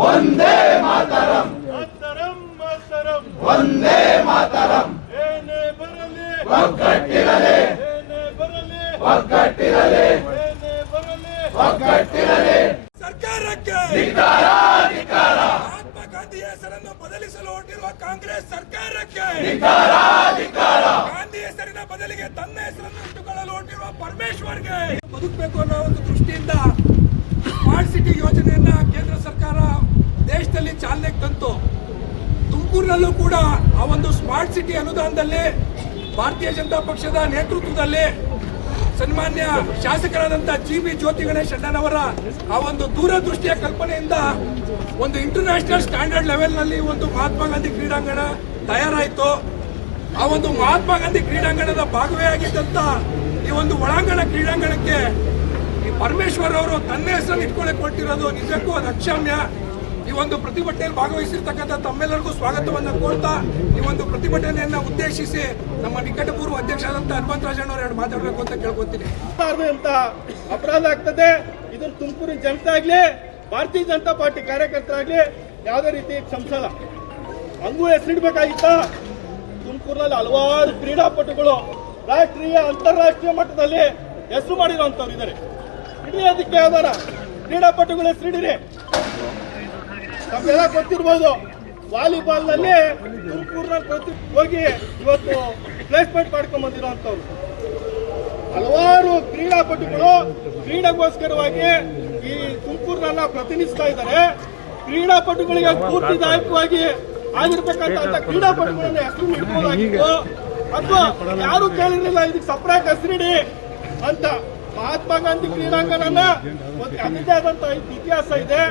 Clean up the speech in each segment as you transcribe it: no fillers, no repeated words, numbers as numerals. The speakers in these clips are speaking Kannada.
ವಂದೇ ಮಾತರಂ ಮಾತರಂ ಮಾತರಂ ವಂದೇ ಮಾತರಂ ಏನೇ ಬರಲಿ ಒಗ್ಗಟ್ಟಿರಲಿ ಏನೇ ಬರಲಿ ಒಗ್ಗಟ್ಟಿರಲಿ ಏನೇ ಬರಲಿ ಒಗ್ಗಟ್ಟಿರಲಿ ಸರ್ಕಾರಕ್ಕೆ ಧಿಕ್ಕಾರ ಧಿಕ್ಕಾರ ಮಹಾತ್ಮ ಗಾಂಧಿ ಹೆಸರನ್ನು ಬದಲಿಸಲು ಹೊರಟಿರುವ ಕಾಂಗ್ರೆಸ್ ಸರ್ಕಾರಕ್ಕೆ ಧಿಕ್ಕಾರ ಧಿಕ್ಕಾರ ಗಾಂಧಿ ಹೆಸರಿನ ಬದಲಿಗೆ ತನ್ನ ಹೆಸರನ್ನು ಇಟ್ಟುಕೊಳ್ಳಲು ಹೊರಟಿರುವ ಪರಮೇಶ್ವರ್ಗೆ ಬದುಕಬೇಕು ಅನ್ನೋ ಒಂದು ದೃಷ್ಟಿಯಿಂದ ಸ್ಮಾರ್ಟ್ ಸಿಟಿ ಯೋಜನೆಯನ್ನ ಕೇಂದ್ರ ಸರ್ಕಾರ ದೇಶದಲ್ಲಿ ಚಾಲನೆಗೆ ತಂತು. ತುಮಕೂರಿನಲ್ಲೂ ಕೂಡ ಆ ಒಂದು ಸ್ಮಾರ್ಟ್ ಸಿಟಿ ಅನುದಾನದಲ್ಲಿ ಭಾರತೀಯ ಜನತಾ ಪಕ್ಷದ ನೇತೃತ್ವದಲ್ಲಿ ಸನ್ಮಾನ್ಯ ಶಾಸಕರಾದಂಥ ಜಿ.ಬಿ. ಜ್ಯೋತಿ ಗಣೇಶ್ ಅಣ್ಣನವರ ಆ ಒಂದು ದೂರದೃಷ್ಟಿಯ ಕಲ್ಪನೆಯಿಂದ ಒಂದು ಇಂಟರ್ನ್ಯಾಷನಲ್ ಸ್ಟ್ಯಾಂಡರ್ಡ್ ಲೆವೆಲ್ನಲ್ಲಿ ಒಂದು ಮಹಾತ್ಮ ಗಾಂಧಿ ಕ್ರೀಡಾಂಗಣ ತಯಾರಾಯಿತು. ಆ ಒಂದು ಮಹಾತ್ಮ ಗಾಂಧಿ ಕ್ರೀಡಾಂಗಣದ ಭಾಗವೇ ಆಗಿದ್ದಂಥ ಈ ಒಂದು ಒಳಾಂಗಣ ಕ್ರೀಡಾಂಗಣಕ್ಕೆ ಈ ಪರಮೇಶ್ವರ್ ಅವರು ತನ್ನ ಹೆಸರನ್ನು ಇಟ್ಕೊಳ್ಳಕ್ಕೆ ಕೊಟ್ಟಿರೋದು ನಿಜಕ್ಕೂ ಅದು ಅಕ್ಷಮ್ಯ. ಈ ಒಂದು ಪ್ರತಿಭಟನೆಯಲ್ಲಿ ಭಾಗವಹಿಸಿರ್ತಕ್ಕಂಥ ತಮ್ಮೆಲ್ಲರಿಗೂ ಸ್ವಾಗತವನ್ನು ಕೋರ್ತಾ ಈ ಒಂದು ಪ್ರತಿಭಟನೆಯನ್ನ ಉದ್ದೇಶಿಸಿ ನಮ್ಮ ನಿಕಟಪೂರ್ವ ಅಧ್ಯಕ್ಷರಾದಂಥ ಹನುಮಂತರಾಜಣ್ಣವರು ಎರಡು ಮಾತಾಡಬೇಕು ಅಂತ ಕೇಳ್ಕೊತೀನಿ. ಅಂತ ಅಪರಾಧ ಆಗ್ತದೆ. ಇದನ್ನು ತುಮಕೂರಿನ ಜನತೆ ಆಗ್ಲಿ ಭಾರತೀಯ ಜನತಾ ಪಾರ್ಟಿ ಕಾರ್ಯಕರ್ತರಾಗ್ಲಿ ಯಾವುದೇ ರೀತಿ ಕ್ಷಮಿಸಲ್ಲ. ಹಂಗೂ ಹೆಸರಿಡ್ಬೇಕಾಗಿತ್ತ. ತುಮಕೂರಿನಲ್ಲಿ ಹಲವಾರು ಕ್ರೀಡಾಪಟುಗಳು ರಾಷ್ಟ್ರೀಯ ಅಂತಾರಾಷ್ಟ್ರೀಯ ಮಟ್ಟದಲ್ಲಿ ಹೆಸರು ಮಾಡಿರುವಂತವ್ರು ಇದ್ದಾರೆ. ಇಡೀ ಅದಕ್ಕೆ ಯಾವ್ದಾರ ಕ್ರೀಡಾಪಟುಗಳು ಹೆಸರಿಡಿರಿ. ನಮ್ಗೆಲ್ಲ ಗೊತ್ತಿರ್ಬೋದು, ವಾಲಿಬಾಲ್ ನಲ್ಲಿ ತುಮಕೂರಿನಲ್ಲಿ ಹೋಗಿ ಇವತ್ತು ಪ್ಲೇಸ್ಮೆಂಟ್ ಮಾಡ್ಕೊಂಡ್ ಬಂದಿರುವಂತವ್ರು ಹಲವಾರು ಕ್ರೀಡಾಪಟುಗಳು ಕ್ರೀಡೆಗೋಸ್ಕರವಾಗಿ ಈ ತುಮಕೂರನ್ನ ಪ್ರತಿನಿಧಿಸ್ತಾ ಇದ್ದಾರೆ. ಕ್ರೀಡಾಪಟುಗಳಿಗೆ ಸ್ಫೂರ್ತಿದಾಯಕವಾಗಿ ಆಗಿರ್ತಕ್ಕಂಥ ಕ್ರೀಡಾಪಟುಗಳನ್ನ ಹೆಸರು ಇಟ್ಕೊಳ್ಳಾಗಿತ್ತು ಅಥವಾ ಯಾರು ಕೇಳಿರಲಿಲ್ಲ ಇದಕ್ಕೆ ಸಪ್ರೇಟ್ ಹೆಸರಿಡಿ ಅಂತ. ಮಹಾತ್ಮ ಗಾಂಧಿ ಕ್ರೀಡಾಂಗಣನ ಒಂದು ಅದರದೇ ಆದಂತ ಇತಿಹಾಸ ಇದೆ.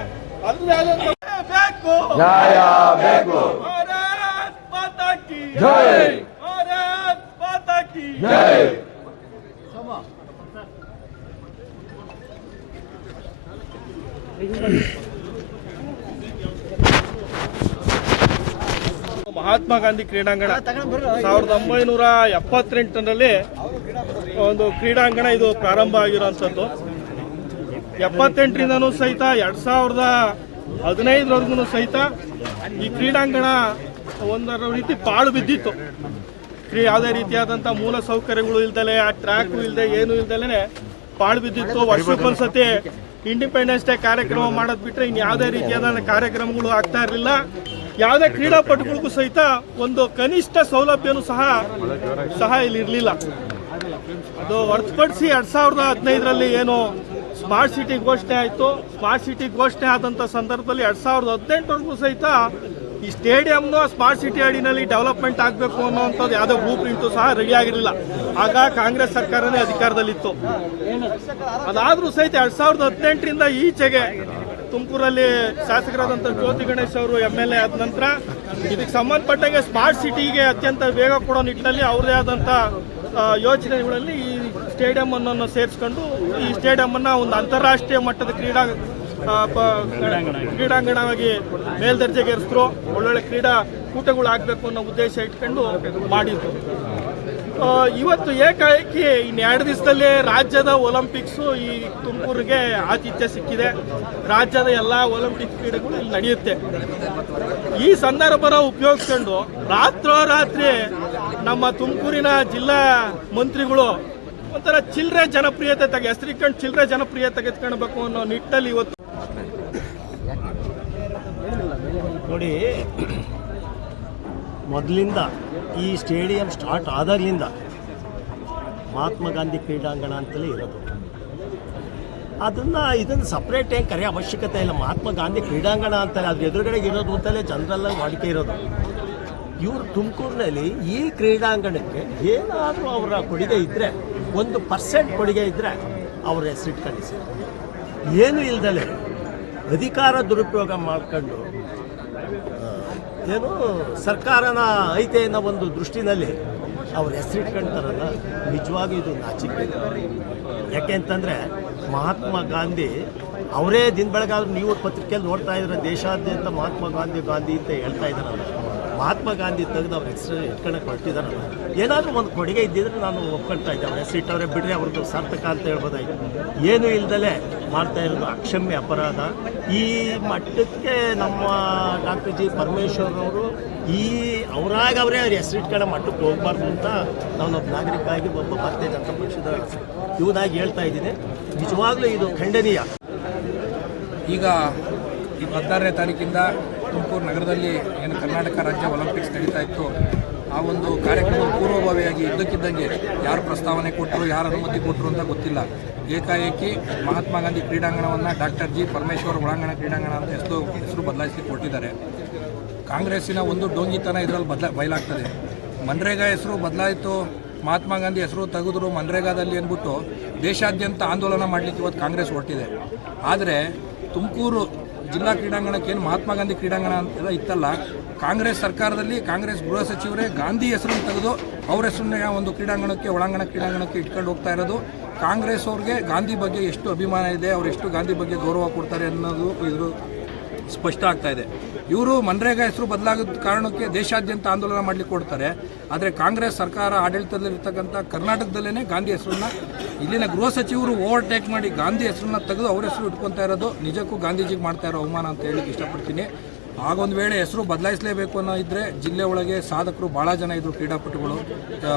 ಅದರದೇ ಆದಂತ ಬೇಕು ನ್ಯಾಯ ಬೇಕು ಭಾರತ್ ಮಾತಾ ಕಿ ಜೈ ಭಾರತ್ ಮಾತಾ ಕಿ ಜೈ ಮಹಾತ್ಮ ಗಾಂಧಿ ಕ್ರೀಡಾಂಗಣ 1978ರಲ್ಲಿ ಒಂದು ಕ್ರೀಡಾಂಗಣ ಇದು ಪ್ರಾರಂಭ ಆಗಿರುವಂಥದ್ದು. 78ರಿಂದನೂ ಸಹಿತ 2015ವರೆಗೂ ಸಹಿತ ಈ ಕ್ರೀಡಾಂಗಣ ಒಂದರ ರೀತಿ ಪಾಳು ಬಿದ್ದಿತ್ತು. ಯಾವುದೇ ರೀತಿಯಾದಂಥ ಮೂಲ ಸೌಕರ್ಯಗಳು ಇಲ್ದಲೆ, ಆ ಟ್ರ್ಯಾಕು ಇಲ್ಲದೆ ಏನು ಇಲ್ದಲೇ ಪಾಳು ಬಿದ್ದಿತ್ತು. ವರ್ಷಕ್ಕೊಂದ್ಸತಿ ಇಂಡಿಪೆಂಡೆನ್ಸ್ ಡೇ ಕಾರ್ಯಕ್ರಮ ಮಾಡೋದು ಬಿಟ್ಟರೆ ಇನ್ನು ಯಾವುದೇ ರೀತಿಯಾದ ಕಾರ್ಯಕ್ರಮಗಳು ಆಗ್ತಾ ಇರಲಿಲ್ಲ. ಯಾವುದೇ ಕ್ರೀಡಾಪಟುಗಳಿಗೂ ಸಹಿತ ಒಂದು ಕನಿಷ್ಠ ಸೌಲಭ್ಯನೂ ಸಹ ಇಲ್ಲಿ ಇರಲಿಲ್ಲ. ಅದು ಹೊರತುಪಡಿಸಿ 2015ರಲ್ಲಿ ಏನು ಸ್ಮಾರ್ಟ್ ಸಿಟಿ ಘೋಷಣೆ ಆಯಿತು. ಸ್ಮಾರ್ಟ್ ಸಿಟಿ ಘೋಷಣೆ ಆದಂಥ ಸಂದರ್ಭದಲ್ಲಿ 2018ವರೆಗೂ ಸಹಿತ ಈ ಸ್ಟೇಡಿಯಂನು ಸ್ಮಾರ್ಟ್ ಸಿಟಿ ಅಡಿನಲ್ಲಿ ಡೆವಲಪ್ಮೆಂಟ್ ಆಗಬೇಕು ಅನ್ನೋವಂಥದ್ದು ಯಾವುದೋ ಬ್ಲೂ ಪ್ರಿಂಟು ಸಹ ರೆಡಿ ಆಗಿರಲಿಲ್ಲ. ಆಗ ಕಾಂಗ್ರೆಸ್ ಸರ್ಕಾರನೇ ಅಧಿಕಾರದಲ್ಲಿತ್ತು. ಅದಾದರೂ ಸಹಿತ 2018ರಿಂದ ಈಚೆಗೆ ತುಮಕೂರಲ್ಲಿ ಶಾಸಕರಾದಂಥ ಜ್ಯೋತಿ ಗಣೇಶ್ ಅವರು MLA ಆದ ನಂತರ ಇದಕ್ಕೆ ಸಂಬಂಧಪಟ್ಟಂಗೆ ಸ್ಮಾರ್ಟ್ ಸಿಟಿಗೆ ಅತ್ಯಂತ ವೇಗ ಕೊಡೋ ನಿಟ್ಟಿನಲ್ಲಿ ಅವರದೇ ಆದಂಥ ಯೋಜನೆಗಳಲ್ಲಿ ಈ ಸ್ಟೇಡಿಯಂ ಅನ್ನು ಸೇರಿಸ್ಕೊಂಡು ಈ ಸ್ಟೇಡಿಯಂ ಅನ್ನು ಒಂದು ಅಂತಾರಾಷ್ಟ್ರೀಯ ಮಟ್ಟದ ಕ್ರೀಡಾಂಗಣವಾಗಿ ಮೇಲ್ದರ್ಜೆಗೇರಿಸಿದ್ರು. ಒಳ್ಳೊಳ್ಳೆ ಕ್ರೀಡಾಕೂಟಗಳು ಆಗಬೇಕು ಅನ್ನೋ ಉದ್ದೇಶ ಇಟ್ಕೊಂಡು ಮಾಡಿದ್ರು. ಇವತ್ತು ಏಕಾಏಕಿ ಇನ್ನು 2 ದಿವಸದಲ್ಲಿ ರಾಜ್ಯದ ಒಲಿಂಪಿಕ್ಸು ಈ ತುಮಕೂರಿಗೆ ಆತಿಥ್ಯ ಸಿಕ್ಕಿದೆ. ರಾಜ್ಯದ ಎಲ್ಲ ಒಲಿಂಪಿಕ್ ಕ್ರೀಡೆಗಳು ಇಲ್ಲಿ ನಡೆಯುತ್ತೆ. ಈ ಸಂದರ್ಭನ ಉಪಯೋಗಿಸ್ಕೊಂಡು ರಾತ್ರೋರಾತ್ರಿ ನಮ್ಮ ತುಮಕೂರಿನ ಜಿಲ್ಲಾ ಮಂತ್ರಿಗಳು ಒಂಥರ ಚಿಲ್ಲರೆ ಜನಪ್ರಿಯತೆ ಹೆಸರಿಕೊಂಡು ಚಿಲ್ಲರೆ ಜನಪ್ರಿಯತೆ ತೆಗೆದುಕೊಳ್ಬೇಕು ಅನ್ನೋ ನಿಟ್ಟಿನಲ್ಲಿ ಇವತ್ತು ನೋಡಿ, ಮೊದಲಿಂದ ಈ ಸ್ಟೇಡಿಯಂ ಸ್ಟಾರ್ಟ್ ಆದಾಗಲಿಂದ ಮಹಾತ್ಮ ಗಾಂಧಿ ಕ್ರೀಡಾಂಗಣ ಅಂತಲೇ ಇರೋದು. ಇದನ್ನು ಸಪ್ರೇಟ್ ಏನು ಕರೆಯೋ ಅವಶ್ಯಕತೆ ಇಲ್ಲ. ಮಹಾತ್ಮ ಗಾಂಧಿ ಕ್ರೀಡಾಂಗಣ ಅಂತಲೇ ಅದ್ರ ಎದುರುಗಡೆಗೆ ಇರೋದು ಅಂತಲೇ ಜನರಲ್ಲಾಗಿ ವಾಡಿಕೆ ಇರೋದು. ಇವರು ತುಮಕೂರಿನಲ್ಲಿ ಈ ಕ್ರೀಡಾಂಗಣಕ್ಕೆ ಏನಾದರೂ ಅವರ ಕೊಡುಗೆ ಇದ್ದರೆ, 1% ಕೊಡುಗೆ ಇದ್ದರೆ ಅವ್ರ ಹೆಸರಿಟ್ಕೊಂಡು ಸರ್ ಏನು ಇಲ್ದಲೆ ಅಧಿಕಾರ ದುರುಪಯೋಗ ಮಾಡ್ಕೊಂಡು ಏನು ಸರ್ಕಾರನ ಐತೆ ಅನ್ನೋ ಒಂದು ದೃಷ್ಟಿನಲ್ಲಿ ಅವ್ರ ಹೆಸರಿಟ್ಕೊಳ್ತಾರಲ್ಲ, ನಿಜವಾಗಿ ಇದು ನಾಚಿಕೆ. ಯಾಕೆ ಅಂತಂದರೆ ಮಹಾತ್ಮ ಗಾಂಧಿ ಅವರೇ ದಿನ ಬೆಳಗಾದ್ರೂ ನೀವು ಪತ್ರಿಕೆಯಲ್ಲಿ ನೋಡ್ತಾ ಇದ್ರೆ ದೇಶಾದ್ಯಂತ ಮಹಾತ್ಮ ಗಾಂಧಿ ಗಾಂಧಿ ಅಂತ ಹೇಳ್ತಾ ಇದ್ದಾರಲ್ಲ. ಮಹಾತ್ಮ ಗಾಂಧಿ ತೆಗೆದು ಅವ್ರ ಹೆಸರು ಇಟ್ಕೊಳಕ್ಕೆ ಹೊರಟಿದ್ದಾರಲ್ಲ, ಏನಾದರೂ ಒಂದು ಕೊಡುಗೆ ಇದ್ದಿದ್ರೆ ನಾನು ಒಪ್ಕೊಳ್ತಾ ಇದ್ದೆ. ಅವ್ರ ಹೆಸರು ಇಟ್ಟವ್ರೆ ಬಿಡ್ರಿ, ಅವ್ರದ್ದು ಸಾರ್ಥಕ ಅಂತ ಹೇಳ್ಬೋದಾಯ್ತು. ಏನೂ ಇಲ್ದಲೆ ಮಾಡ್ತಾ ಇರೋದು ಅಕ್ಷಮ್ಯ ಅಪರಾಧ. ಈ ಮಟ್ಟಕ್ಕೆ ನಮ್ಮ ಡಾಕ್ಟರ್ ಜಿ ಪರಮೇಶ್ವರ್ ಅವರು ಅವರೇ ಅವ್ರ ಹೆಸರಿಟ್ಕೊಳ್ಳೋ ಮಟ್ಟಕ್ಕೆ ಹೋಗಬಾರ್ದು ಅಂತ ನಾನೊಬ್ಬ ನಾಗರಿಕ ಆಗಿ ಒಬ್ಬ ಭಾರತೀಯ ಜನತಾ ಪಕ್ಷದ ಇವನಾಗಿ ಹೇಳ್ತಾ ಇದ್ದೀನಿ. ನಿಜವಾಗ್ಲೂ ಇದು ಖಂಡನೀಯ. ಈಗ ಈ 16ನೇ ತಾರೀಕಿಂದ ತುಮಕೂರು ನಗರದಲ್ಲಿ ಏನು ಕರ್ನಾಟಕ ರಾಜ್ಯ ಒಲಿಂಪಿಕ್ಸ್ ನಡೀತಾ ಇತ್ತು, ಆ ಒಂದು ಕಾರ್ಯಕ್ರಮದ ಪೂರ್ವಭಾವಿಯಾಗಿ ಇದ್ದಕ್ಕಿದ್ದಂಗೆ ಯಾರು ಪ್ರಸ್ತಾವನೆ ಕೊಟ್ಟರು, ಯಾರು ಅನುಮತಿ ಕೊಟ್ಟರು ಅಂತ ಗೊತ್ತಿಲ್ಲ. ಏಕಾಏಕಿ ಮಹಾತ್ಮ ಗಾಂಧಿ ಕ್ರೀಡಾಂಗಣವನ್ನು ಡಾಕ್ಟರ್ ಜಿ ಪರಮೇಶ್ವರ್ ಒಳಾಂಗಣ ಕ್ರೀಡಾಂಗಣ ಅಂತ ಹೆಸರು ಬದಲಾಯಿಸಿ ಕೊಟ್ಟಿದ್ದಾರೆ. ಕಾಂಗ್ರೆಸ್ಸಿನ ಒಂದು ಡೋಂಗಿತನ ಇದರಲ್ಲಿ ಬಯಲಾಗ್ತದೆ. ಮನ್ರೇಗಾ ಹೆಸರು ಬದಲಾಯಿತು, ಮಹಾತ್ಮ ಗಾಂಧಿ ಹೆಸರು ತೆಗೆದ್ರು ಮನ್ರೇಗಾದಲ್ಲಿ ಅಂದ್ಬಿಟ್ಟು ದೇಶಾದ್ಯಂತ ಆಂದೋಲನ ಮಾಡಲಿಕ್ಕೆ ಇವತ್ತು ಕಾಂಗ್ರೆಸ್ ಹೊರಟಿದೆ. ಆದರೆ ತುಮಕೂರು ಜಿಲ್ಲಾ ಕ್ರೀಡಾಂಗಣಕ್ಕೆ ಏನು ಮಹಾತ್ಮ ಗಾಂಧಿ ಕ್ರೀಡಾಂಗಣ ಅಂತ ಇತ್ತಲ್ಲ, ಕಾಂಗ್ರೆಸ್ ಸರ್ಕಾರದಲ್ಲಿ ಕಾಂಗ್ರೆಸ್ ಗೃಹ ಸಚಿವರೇ ಗಾಂಧಿ ಹೆಸರನ್ನು ತೆಗೆದು ಅವ್ರ ಹೆಸರನ್ನ ಒಂದು ಕ್ರೀಡಾಂಗಣಕ್ಕೆ ಒಳಾಂಗಣ ಕ್ರೀಡಾಂಗಣಕ್ಕೆ ಇಟ್ಕೊಂಡು ಹೋಗ್ತಾ ಇರೋದು. ಕಾಂಗ್ರೆಸ್ ಅವ್ರಿಗೆ ಗಾಂಧಿ ಬಗ್ಗೆ ಎಷ್ಟು ಅಭಿಮಾನ ಇದೆ, ಅವ್ರು ಎಷ್ಟು ಗಾಂಧಿ ಬಗ್ಗೆ ಗೌರವ ಕೊಡ್ತಾರೆ ಅನ್ನೋದು ಇದು ಸ್ಪಷ್ಟ ಆಗ್ತಾ ಇದೆ. ಇವರು ಮನ್ರೇಗಾ ಹೆಸರು ಬದಲಾಗದ ಕಾರಣಕ್ಕೆ ದೇಶಾದ್ಯಂತ ಆಂದೋಲನ ಮಾಡಲಿಕ್ಕೆ ಕೊಡ್ತಾರೆ. ಆದರೆ ಕಾಂಗ್ರೆಸ್ ಸರ್ಕಾರ ಆಡಳಿತದಲ್ಲಿರ್ತಕ್ಕಂಥ ಕರ್ನಾಟಕದಲ್ಲೇ ಗಾಂಧಿ ಹೆಸರನ್ನ ಇಲ್ಲಿನ ಗೃಹ ಸಚಿವರು ಓವರ್ಟೇಕ್ ಮಾಡಿ ಗಾಂಧಿ ಹೆಸರನ್ನ ತೆಗೆದು ಅವ್ರ ಹೆಸರು ಇಟ್ಕೊತಾ ಇರೋದು ನಿಜಕ್ಕೂ ಗಾಂಧೀಜಿಗೆ ಮಾಡ್ತಾ ಇರೋ ಅವಮಾನ ಅಂತ ಹೇಳಲಿಕ್ಕೆ ಇಷ್ಟಪಡ್ತೀನಿ. ಆಗೊಂದು ವೇಳೆ ಹೆಸರು ಬದಲಾಯಿಸಲೇಬೇಕು ಅನ್ನೋ ಇದ್ದರೆ ಜಿಲ್ಲೆ ಒಳಗೆ ಸಾಧಕರು ಭಾಳ ಜನ ಇದ್ದರು, ಕ್ರೀಡಾಪಟುಗಳು,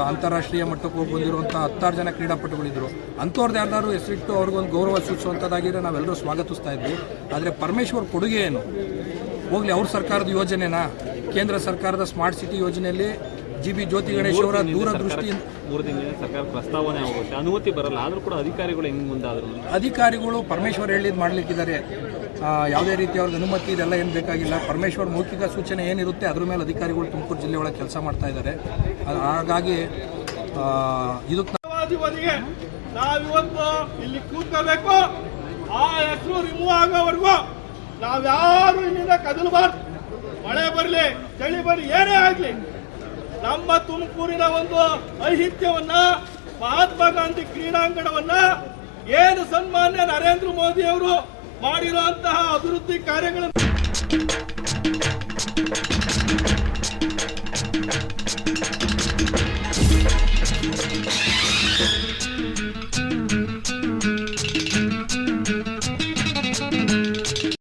ಅಂತಾರಾಷ್ಟ್ರೀಯ ಮಟ್ಟಕ್ಕೆ ಹೋಗಿ ಬಂದಿರುವಂಥ 16 ಜನ ಕ್ರೀಡಾಪಟುಗಳಿದ್ದರು. ಅಂಥವ್ರದ್ದು ಯಾರ್ದಾದ್ರು ಹೆಸರಿಟ್ಟು ಅವ್ರಿಗೊಂದು ಗೌರವ ಸೂಚಿಸುವಂಥದ್ದಾಗಿದ್ರೆ ನಾವೆಲ್ಲರೂ ಸ್ವಾಗತಿಸ್ತಾ ಇದ್ವಿ. ಆದರೆ ಪರಮೇಶ್ವರ್ ಕೊಡುಗೆ ಏನು? ಹೋಗಲಿ, ಅವ್ರ ಸರ್ಕಾರದ ಯೋಜನೆನಾ? ಕೇಂದ್ರ ಸರ್ಕಾರದ ಸ್ಮಾರ್ಟ್ ಸಿಟಿ ಯೋಜನೆಯಲ್ಲಿ GB ಜ್ಯೋತಿ ಗಣೇಶ್ ಅವರ ದೂರದೃಷ್ಟಿಯಿಂದ 3 ದಿನದಿಂದ ಸರ್ಕಾರ ಪ್ರಸ್ತಾವನೆ ಆಗುತ್ತೆ, ಅನುಮತಿ ಬರಲ್ಲ, ಆದರೂ ಕೂಡ ಅಧಿಕಾರಿಗಳು ಹೆಂಗೆ ಮುಂದಾದರು? ಅಧಿಕಾರಿಗಳು ಪರಮೇಶ್ವರ್ ಹೇಳಿದ್ದು ಮಾಡಲಿಕ್ಕಿದ್ದಾರೆ. ಯಾವುದೇ ರೀತಿ ಅವ್ರಿಗೆ ಅನುಮತಿ ಇದೆಲ್ಲ ಏನು ಬೇಕಾಗಿಲ್ಲ. ಪರಮೇಶ್ವರ್ ಮೌಖಿಕ ಸೂಚನೆ ಏನಿರುತ್ತೆ ಅದ್ರ ಮೇಲೆ ಅಧಿಕಾರಿಗಳು ತುಮಕೂರು ಜಿಲ್ಲೆ ಒಳಗೆ ಕೆಲಸ ಮಾಡ್ತಾ ಇದ್ದಾರೆ. ಹಾಗಾಗಿ ಇದಕ್ಕೆ ನಾವಿವತ್ತು ಇಲ್ಲಿ ಕೂತ್ಕೋಬೇಕು. ಆ ಹೆಸರು ರಿಮೂವ್ ಆಗೋವರೆಗೂ ನಾವ್ಯಾರು ಇಲ್ಲಿಂದ ಕದಲಬಾರ್ದು. ಮಳೆ ಬರಲಿ, ಚಳಿ ಬರಲಿ, ಏನೇ ಆಗಲಿ, ನಮ್ಮ ತುಮಕೂರಿನ ಒಂದು ಐಹಿತ್ಯವನ್ನ, ಮಹಾತ್ಮ ಗಾಂಧಿ ಕ್ರೀಡಾಂಗಣವನ್ನ ಏನು ಸನ್ಮಾನ್ಯ ನರೇಂದ್ರ ಮೋದಿ ಅವರು ಮಾಡಿರುವಂತಹ ಅಭಿವೃದ್ಧಿ ಕಾರ್ಯಗಳನ್ನು